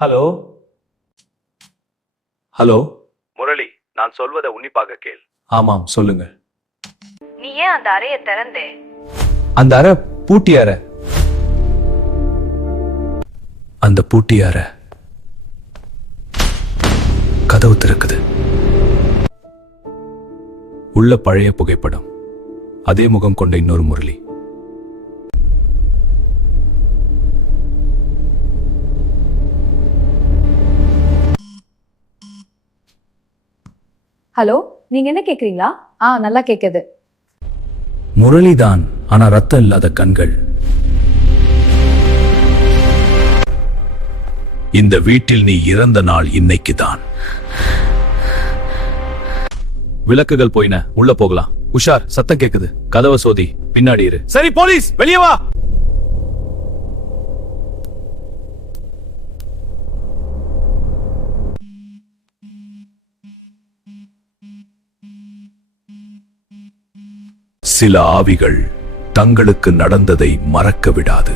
Hello hello. Murali, நான் சொல்வதை உன்னிப்பாக கேள். ஆமாம், சொல்லுங்க. நீ ஏன் அந்த அறையை திறந்தே? அந்த அறை பூட்டி அறை. அந்த பூட்டி அறை கதவு திறக்குது. உள்ள பழைய புகைப்படம், அதே முகம் கொண்ட இன்னொரு முரளி. ஹலோ, நீங்க என்ன கேக்குறீங்களா? நல்லா கேக்குது. முரளிதான், ஆனா ரத்தம் இல்லாத கண்கள். இந்த வீட்டில் நீ இறந்த நாள் இன்னைக்குதான். விளக்குகள் போயின, உள்ள போகலாம். உஷார், சத்தம் கேக்குது. கதவை சோதி, பின்னாடி இரு. சரி போலீஸ், வெளியே வா. சில ஆவிகள் தங்களுக்கு நடந்ததை மறக்க விடாது.